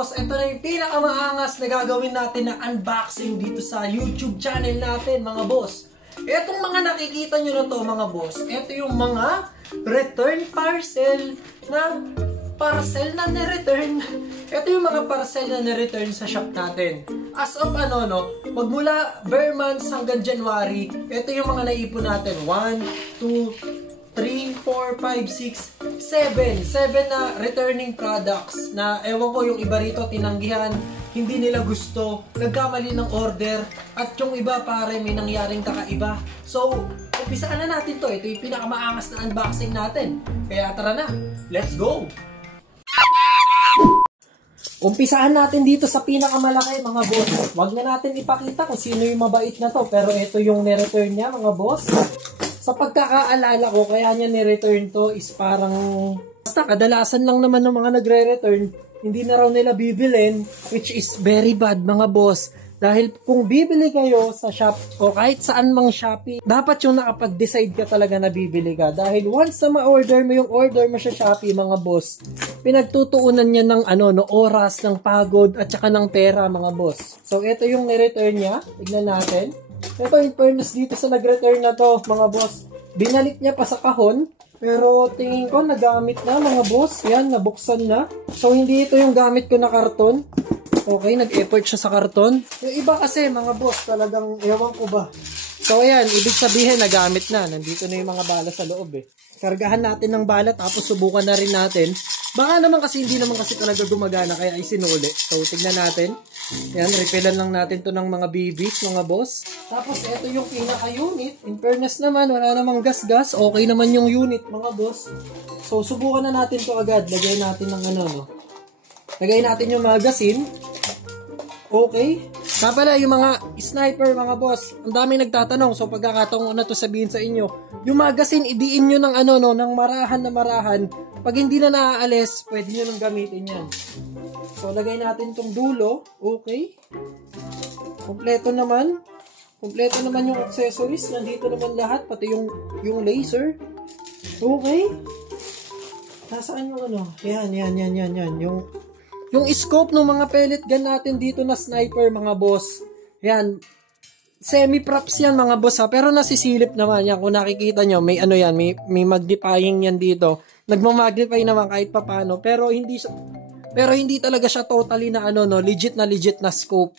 boss, ito na yung pinakamaangas na gagawin natin na unboxing dito sa YouTube channel natin mga boss. Etong mga nakikita nyo na to mga boss, ito yung mga return parcel na na-return. Ito yung mga parcel na na-return sa shop natin. As of magmula bare months hanggang January, ito yung mga naipon natin. 1, 2, 3, 4, 5, 6, 7 na returning products na ewan ko yung iba rito tinanggihan, hindi nila gusto, nagkamali ng order, at yung iba pare may nangyaring kakaiba. So, umpisaan na natin to. Ito yung pinakamaangas na unboxing natin. Kaya tara na, let's go! Umpisaan natin dito sa pinakamalaki mga boss. Wag na natin ipakita kung sino yung mabait na to, pero ito yung ni-return niya mga boss. Sa pagkakaalala ko, kaya niya ni-return to is parang basta kadalasan lang naman ng mga nagre-return, hindi na raw nila bibilin, which is very bad mga boss. Dahil kung bibili kayo sa shop o kahit saan mang Shopee, dapat yung nakapag-decide ka talaga na bibili ka. Dahil once na ma-order mo yung order mo sa Shopee mga boss, pinagtutuunan niya ng oras, ng pagod at saka ng pera mga boss. So ito yung ni-return niya, tignan natin. Ito in fairness dito sa nag-return na to mga boss, binalik niya pa sa kahon, pero tingin ko nagamit na mga boss. Yan, nabuksan na. So hindi ito yung gamit ko na karton. Okay, nag-effort siya sa karton. Yung iba kasi mga boss, talagang ewan ko ba. So ayan, ibig sabihin nagamit na. Nandito na yung mga bala sa loob eh. Kargahan natin ng bala tapos subukan na rin natin. Baka naman kasi hindi naman kasi talaga gumagana kaya isinuli. So tignan natin. Yan, refillan lang natin to ng mga BBs mga boss. Tapos ito yung pinaka-unit. In fairness naman, wala namang gas-gas. Okay naman yung unit mga boss. So subukan na natin to agad. Lagay natin ng Lagay natin yung magazine. Okay. Kaya pala yung mga sniper mga boss, ang daming nagtatanong. So pagkakataon ko na to sabihin sa inyo, yung magazine idiin nyo ng ng marahan na marahan. Pag hindi na naaalis, pwede nyo nang gamitin yan. So lagay natin tong dulo. Okay. Kompleto naman yung accessories. Nandito naman lahat, pati yung laser. Okay. Nasaan yung Yan. Yung scope ng mga pellet gun natin dito na sniper mga boss. Yan. Semi-props yan mga boss ha. Pero nasisilip naman yan. Kung nakikita nyo, may may magnifying yan dito. Nagmamagnify naman kahit papano. Pero hindi talaga siya totally na legit na scope.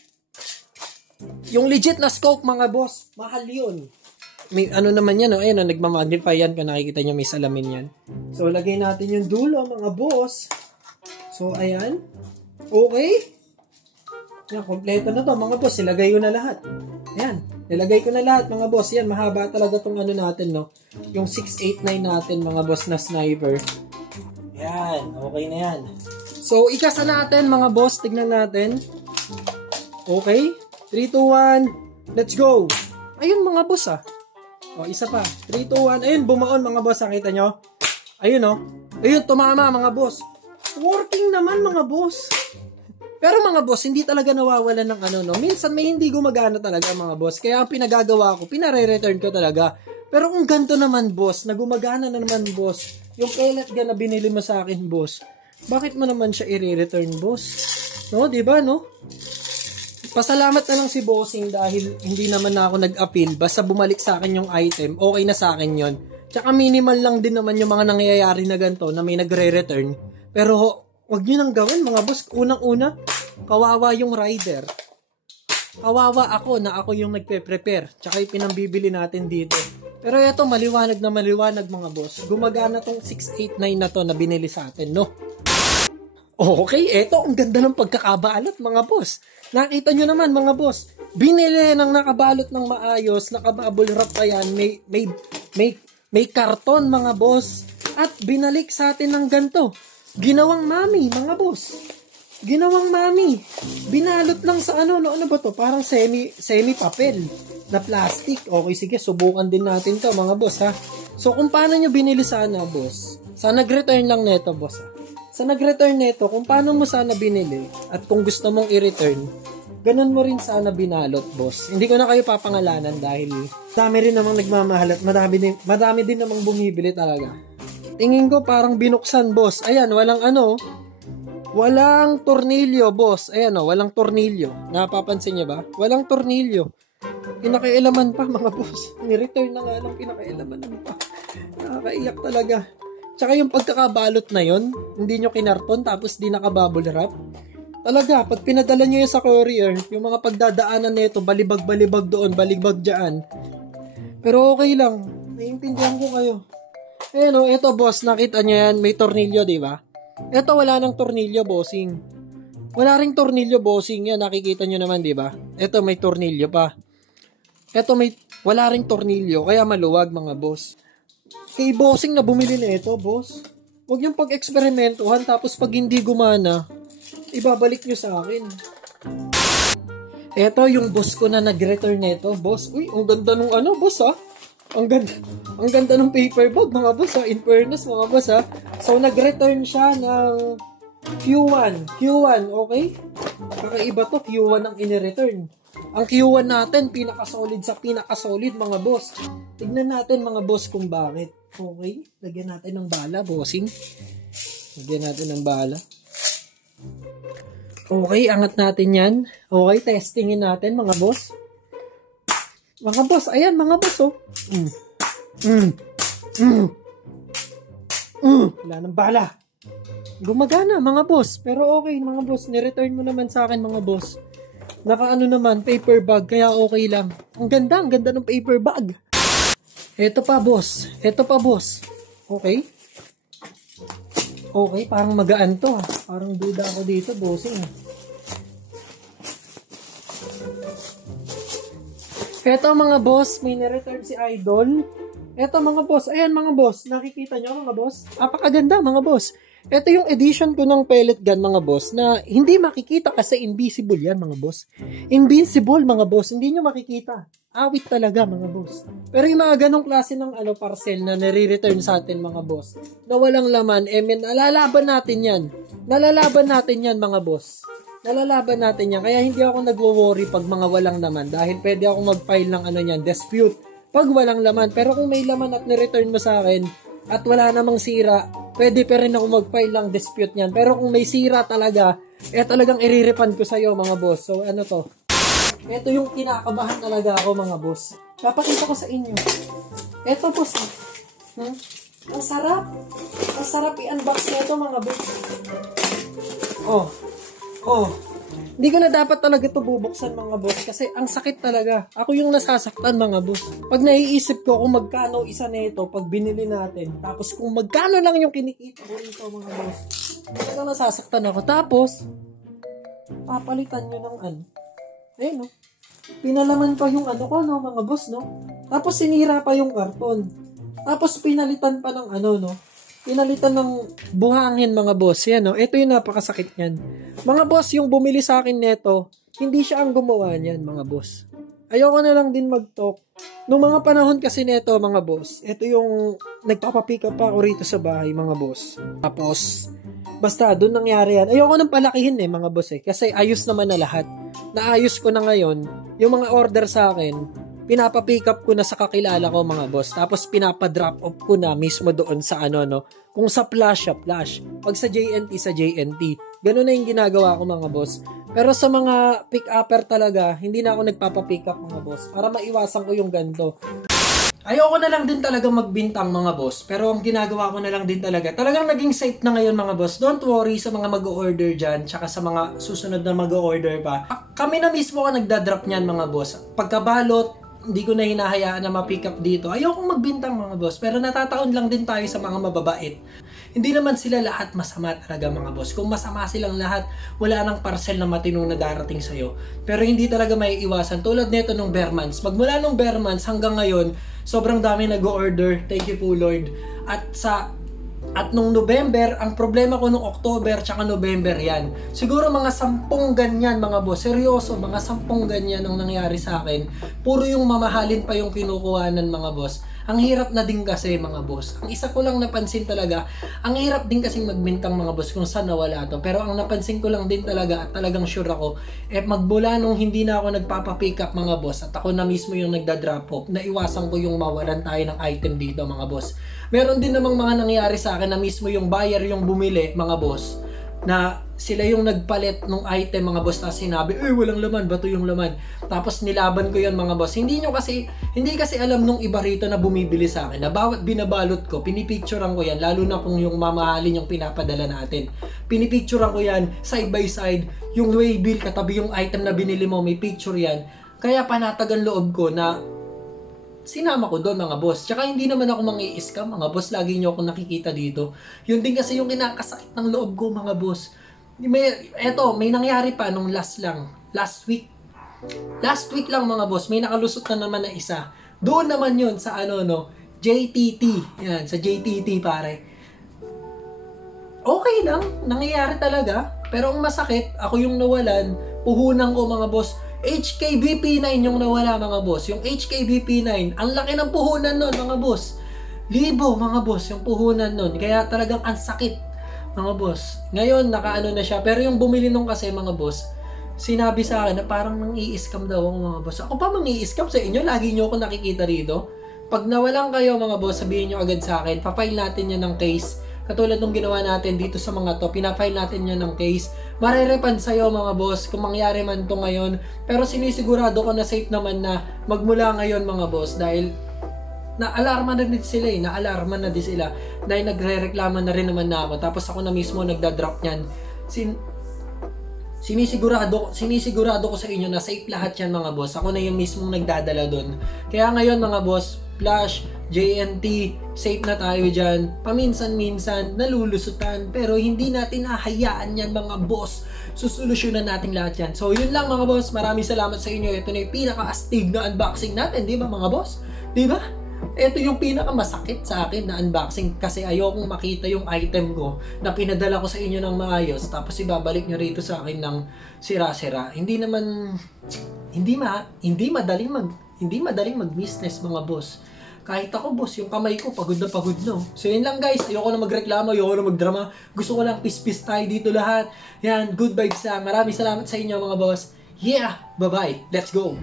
Yung legit na scope mga boss, mahal yun. May naman yan, ayun nagmamagnify yan. Kung nakikita nyo may salamin yan. So lagay natin yung dulo mga boss. So ayan. Okay. Yan, kompleto na to mga boss. Ilagay ko na lahat. Ayan. Nilagay ko na lahat mga boss. Yan, mahaba talaga tong natin, no? Yung 689 natin mga boss na sniper. Yan. Okay na yan. So, ikasa natin mga boss. Tignan natin. Okay. 3, 2, 1. Let's go. Ayun mga boss O, isa pa. 3, 2, 1. Ayun, bumaon mga boss. Nakita nyo? Ayun Ayun, tumama mga boss. Working naman mga boss. Pero mga boss, hindi talaga nawawalan ng minsan may hindi gumagana talaga mga boss. Kaya ang pinagagawa ko, pinare-return ko talaga. Pero kung ganito naman boss, na gumagana na naman boss, yung pellet gun na binili mo sa akin boss, bakit mo naman siya i-return boss? No, diba no? Pasalamat na lang si bossing dahil hindi naman na ako nag-appeal. Basta bumalik sa akin yung item, okay na sa akin yon. Tsaka minimal lang din naman yung mga nangyayari na ganito na may nagre-return. Pero wag nyo nang gawin mga boss. Unang-una, kawawa yung rider. Kawawa ako na ako yung nagpe-prepare. Tsaka yung pinambibili natin dito. Pero ito, maliwanag na maliwanag mga boss. Gumagana tong 689 na to na binili sa atin, no? Okay, eto, ang ganda ng pagkakabalot mga boss. Nakita nyo naman mga boss. Binili ng nakabalot ng maayos, nakabubble wrap pa yan. May karton mga boss. At binalik sa atin ng ganito. Ginawang mami, mga boss. Ginawang mami. Binalot lang sa ano ba to? Parang semi-papel na plastic. Okay, sige, subukan din natin to mga boss ha. So, kung paano nyo binili sana, boss? Sa nag-return lang neto, boss ha. Sa nag-return neto, kung paano mo sana binili at kung gusto mong i-return, ganun mo rin sana binalot, boss. Hindi ko na kayo papangalanan dahil dami rin namang nagmamahal at madami din namang bumibili talaga. Tingin ko parang binuksan, boss. Ayan, walang Walang tornilyo, boss. Ayan o, walang tornilyo. Napapansin niyo ba? Walang tornilyo. Pinakailaman pa, mga boss. Ni-return na nga lang, pinakailaman pa. Nakakaiyak talaga. Tsaka yung pagkakabalot na yon, hindi nyo kinarton tapos di nakabubble wrap. Talaga, pag pinadala nyo yun sa courier, yung mga pagdadaanan nito, balibag-balibag doon, balibag dyan. Pero okay lang. Naiintindihan ko kayo. Ayan o, eto boss, nakita nyo yan, may tornilyo, di ba? Eto wala nang tornilyo, bossing. Wala ring tornilyo, bossing. Yan, nakikita nyo naman, di ba? Eto may tornilyo pa. Eto wala ring tornilyo, kaya maluwag, mga boss. Kay bossing na bumili na ito, boss. Huwag niyong pag-eksperimentuhan, tapos pag hindi gumana, ibabalik nyo sa akin. Eto yung boss ko na nag-return nito, boss. Uy, ang ganda nung ano, boss ha. Ang ganda ng paper bag, mga boss ha. In fairness, mga boss ha. So, nag-return siya ng Q1. Q1, okay? Kakaiba to, Q1 ang in-return. Ang Q1 natin, pinaka-solid sa pinaka-solid, mga boss. Tignan natin, mga boss, kung bakit. Okay? Lagyan natin ng bala, bossing. Lagyan natin ng bala. Okay, angat natin yan. Okay, testingin natin, mga boss. Mga boss, ayan, mga boss, oh. Wala nang bala. Gumagana, mga boss. Pero okay, mga boss. Ni-return mo naman sa akin, mga boss. Nakaano naman, paper bag, kaya okay lang. Ang ganda ng paper bag. Ito pa, boss. Ito pa, boss. Okay? Okay, parang magaan to, ha. Parang duda ako dito, bossing. Eto, mga boss, may nireturn si Idol. Eto, mga boss. Ayan, mga boss. Nakikita nyo, mga boss? Apakaganda, mga boss. Ito yung edition ko ng pellet gun, mga boss, na hindi makikita kasi invisible yan, mga boss. Invincible, mga boss. Hindi nyo makikita. Awit talaga, mga boss. Pero yung mga ganong klase ng parcel na nare-return sa atin, mga boss, na walang laman, nalalaban natin yan. Nalalaban natin yan, mga boss. Nalalaban natin yan. Kaya hindi ako nagwo-worry pag mga walang laman. Dahil pwede ako mag-file ng dispute pag walang laman. Pero kung may laman at ni-return mo sa akin at wala namang sira, pwede pa rin ako mag-file ng dispute niyan. Pero kung may sira talaga, talagang iriripan ko sa'yo, mga boss. So, ano to? Ito yung kinakabahan talaga ako, mga boss. Papakita ko sa inyo. Ito, boss. Ang sarap. Ang sarap i-unbox nito, mga boss. Hindi ko na dapat talaga ito bubuksan, mga boss, kasi ang sakit talaga. Ako yung nasasaktan, mga boss. Pag naiisip ko kung magkano isa nito pag binili natin, tapos kung magkano lang yung kinikita ko rito, mga boss, talagang nasasaktan ako. Tapos, papalitan nyo ng ayun, no? Pinalaman pa yung ko, no, mga boss, no? Tapos sinira pa yung karton. Tapos pinalitan pa ng no? Pinalitan ng buhangin, mga boss. Yan, no? Ito yung napakasakit niyan. Mga boss, yung bumili sa akin neto, hindi siya ang gumawa niyan, mga boss. Ayoko na lang din mag-talk. Noong mga panahon kasi neto, mga boss, ito yung nagpapapick up pa ako rito sa bahay, mga boss. Tapos, basta, doon nangyari yan. Ayoko nang palakihin, mga boss, kasi ayos naman na lahat. Naayos ko na ngayon, yung mga order sa akin, pinapapick up ko na sa kakilala ko, mga boss. Tapos pinapa-drop off ko na mismo doon sa kung sa flash. Pag sa JNT, sa JNT. Ganun na yung ginagawa ko, mga boss. Pero sa mga pick-upper talaga, hindi na ako nagpapapick up, mga boss. Para maiwasan ko yung ganito. Ayoko na lang din talaga magbintang, mga boss. Pero ang ginagawa ko na lang din talagang naging safe na ngayon, mga boss. Don't worry sa mga mag-order dyan, tsaka sa mga susunod na mag-order pa. Kami na mismo ang nagdadrop niyan, mga boss. Pagkabalot, hindi ko na hinahayaan na ma-pick up dito. Ayokong magbintang, mga boss. Pero natataon lang din tayo sa mga mababait. Hindi naman sila lahat masama talaga, mga boss. Kung masama silang lahat, wala nang parcel na matinong na darating sa'yo. Pero hindi talaga may iwasan. Tulad nito nung Bearmans. Magmula nung Bearmans hanggang ngayon, sobrang dami nag-order. Thank you po, Lord. At nung November, ang problema ko nung October tsaka November yan. Siguro mga 10 ganyan, mga boss. Seryoso, mga 10 ganyan ang nangyari sa akin. Puro yung mamahalin pa yung kinukuhanan, mga boss. Ang hirap na din kasi, mga boss. Ang isa ko lang napansin talaga, ang hirap din kasing magbintang, mga boss, kung saan nawala to. Pero ang napansin ko lang din talaga, at talagang sure ako, magbula nung hindi na ako nagpapapick up, mga boss, at ako na mismo yung nagda-drop off, naiwasan ko yung mawalan tayo ng item dito, mga boss. Meron din namang mga nangyari sa akin na mismo yung buyer yung bumili, mga boss, na sila yung nagpalit ng item mga boss, tapos sinabi, walang laman, bato yung laman. Tapos nilaban ko yun mga boss. Hindi kasi alam nung iba rito na bumibili sa akin, na bawat binabalot ko, pinipicturean ko yan, lalo na kung yung mamahalin yung pinapadala natin. Pinipicturean ko yan, side by side, yung way bill, katabi yung item na binili mo, may picture yan. Kaya panatagan loob ko na sinama ko doon mga boss. Tsaka hindi naman ako mangi-scam mga boss, lagi nyo ako nakikita dito. Yun din kasi yung kinakasakit ng loob ko mga boss. May nangyari pa nung last week lang mga boss, may nakalusot na naman na isa. Doon naman yun sa JTT. Yan, sa JTT pare. Okay lang, nangyayari talaga. Pero ang masakit, ako yung nawalan, puhunan ko mga boss. HKBP9 yung nawala mga boss. Yung HKBP9, ang laki ng puhunan nun mga boss. Libo mga boss yung puhunan nun. Kaya talagang ang sakit mga boss. Ngayon, nakaano na siya. Pero yung bumili nung kasi mga boss, sinabi sa akin na parang nang-i-scam daw ako mga boss. Ako pa mang-i-scam sa inyo? Lagi nyo ako nakikita rito. Pag nawalan kayo mga boss, sabihin nyo agad sa akin. Pa-file natin yan ng case. Katulad nung ginawa natin dito sa mga to. Pina-file natin yan ng case. Marerepand sa'yo mga boss kung mangyari man to ngayon. Pero sinisigurado ko na safe naman na magmula ngayon mga boss. Dahil na-alarma na din sila na-alarma na din sila dahil nagre-reklama na rin naman na ako, tapos ako na mismo nagda-drop niyan. Sinisigurado ko sa inyo na safe lahat yan mga boss. Ako na yung mismong nagdadala doon. Kaya ngayon mga boss, Flash, JNT, safe na tayo dyan. Paminsan-minsan, nalulusutan. Pero hindi natin hahayaan yan mga boss. Susolusyonan natin lahat yan. So yun lang mga boss. Maraming salamat sa inyo. Ito na yung pinaka-astig na unboxing natin. Di ba mga boss? Di ba? Ito yung pinaka-masakit sa akin na unboxing kasi ayokong makita yung item ko na pinadala ko sa inyo ng maayos tapos ibabalik nyo rito sa akin ng sira-sira. Hindi madaling mag-business mga boss. Kahit ako boss, yung kamay ko pagod na pagod no. So yun lang guys, ayoko na magreklamo, ayoko na magdrama. Gusto ko lang peace tayo dito lahat. Yan, good vibes lang. Maraming salamat sa inyo mga boss. Yeah, bye-bye. Let's go.